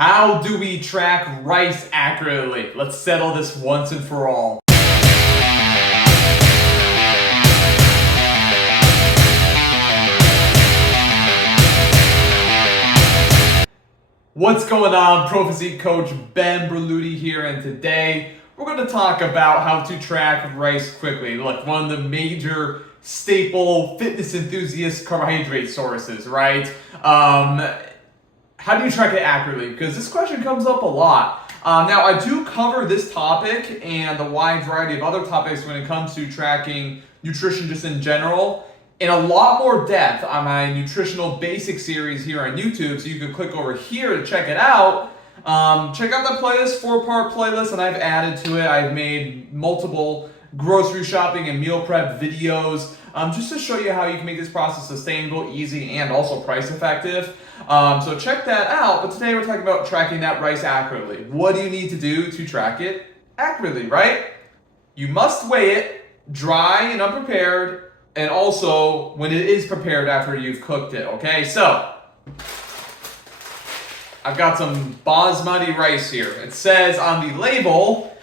How do we track rice accurately? Let's settle this once and for all. What's going on? Pro Physique Coach Ben Berluti here, and today we're going to talk about how to track rice quickly. Look, one of the major staple fitness enthusiast carbohydrate sources, right? How do you track it accurately? Because this question comes up a lot. Now, I do cover this topic and a wide variety of other topics when it comes to tracking nutrition just in general in a lot more depth on my nutritional basics series here on YouTube. So you can click over here to check it out. Check out the playlist, 4-part playlist, and I've added to it. I've made multiple grocery shopping and meal prep videos just to show you how you can make this process sustainable, easy, and also price effective. So check that out. But today we're talking about tracking that rice accurately. What do you need to do to track it accurately, right? You must weigh it dry and unprepared, and also when it is prepared after you've cooked it, okay? So I've got some basmati rice here. It says on the label,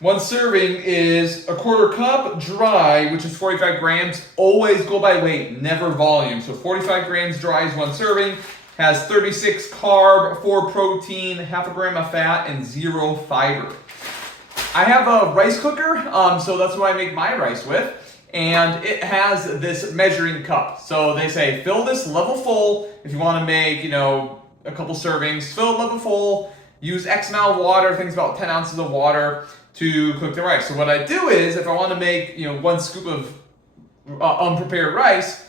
1 serving is 1/4 cup dry, which is 45 grams. Always go by weight, never volume. So 45 grams dry is 1 serving. Has 36 carb, 4 protein, 0.5 gram of fat, and 0 fiber. I have a rice cooker, so that's what I make my rice with. And it has this measuring cup. So they say, fill this level full if you want to make, a couple servings. Fill it level full. Use X amount of water, things about 10 ounces of water to cook the rice. So what I do is, if I want to make, 1 scoop of unprepared rice,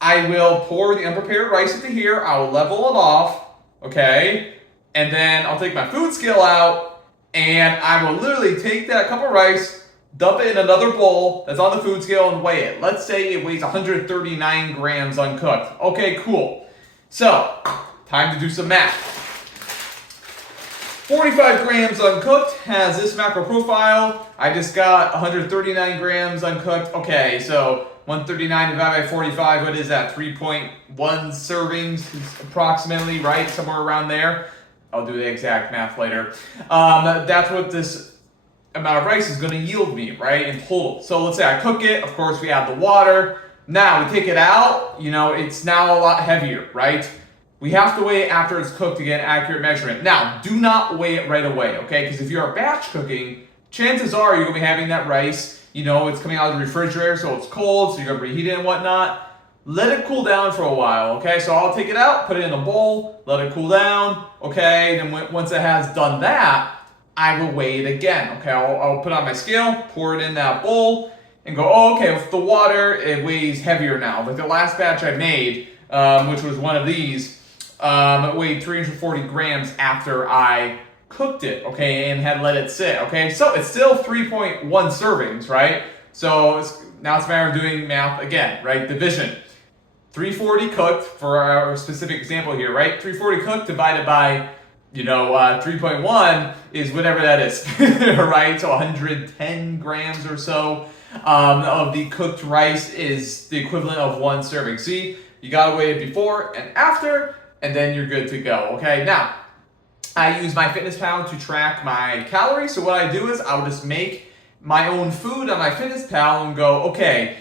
I will pour the unprepared rice into here. I will level it off, okay? And then I'll take my food scale out, and I will literally take that cup of rice, dump it in another bowl that's on the food scale, and weigh it. Let's say it weighs 139 grams uncooked. Okay, cool. So, time to do some math. 45 grams uncooked has this macro profile. I just got 139 grams uncooked. Okay, so 139 divided by 45, what is that? 3.1 servings approximately, right? Somewhere around there. I'll do the exact math later. That's what this amount of rice is going to yield me, right, in total. So let's say I cook it. Of course, we add the water. Now we take it out. It's now a lot heavier, right? We have to weigh it after it's cooked to get an accurate measurement. Now, do not weigh it right away, okay? Because if you're batch cooking, chances are you're going to be having that rice, it's coming out of the refrigerator, so it's cold, so you're going to reheat it and whatnot. Let it cool down for a while, okay? So I'll take it out, put it in a bowl, let it cool down, okay? Then once it has done that, I will weigh it again, okay? I'll put it on my scale, pour it in that bowl, and go, oh, okay, with the water, it weighs heavier now. Like the last batch I made, which was one of these, it weighed 340 grams after I cooked it, okay, and had let it sit, okay? So it's still 3.1 servings, right? So now it's a matter of doing math again, right? Division. 340 cooked, for our specific example here, right? 340 cooked divided by 3.1 is whatever that is, right? So 110 grams or so of the cooked rice is the equivalent of 1 serving. See, you gotta weigh it before and after, and then you're good to go, okay? Now, I use MyFitnessPal to track my calories. So what I do is I'll just make my own food on MyFitnessPal and go, okay,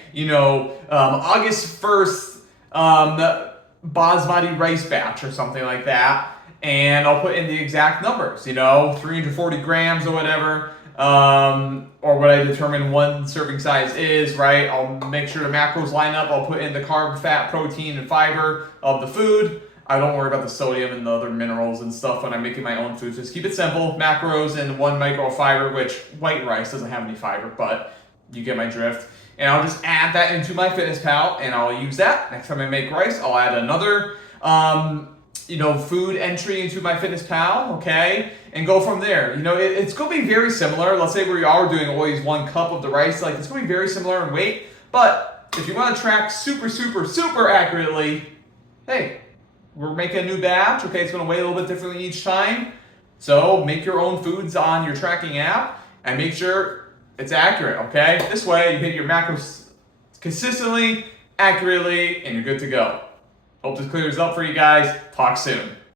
August 1st, basmati rice batch or something like that. And I'll put in the exact numbers, 340 grams or whatever, or what I determine 1 serving size is, right? I'll make sure the macros line up. I'll put in the carb, fat, protein, and fiber of the food. I don't worry about the sodium and the other minerals and stuff when I'm making my own food. Just keep it simple. Macros and 1 micro of fiber, which white rice doesn't have any fiber, but you get my drift. And I'll just add that into MyFitnessPal, and I'll use that. Next time I make rice, I'll add another food entry into MyFitnessPal, okay, and go from there. It's going to be very similar. Let's say we are doing always 1 cup of the rice. Like, it's going to be very similar in weight, but if you want to track super, super, super accurately, hey, we're making a new batch, okay, it's going to weigh a little bit differently each time. So make your own foods on your tracking app and make sure it's accurate, okay? This way you hit your macros consistently, accurately, and you're good to go. Hope this clears up for you guys. Talk soon.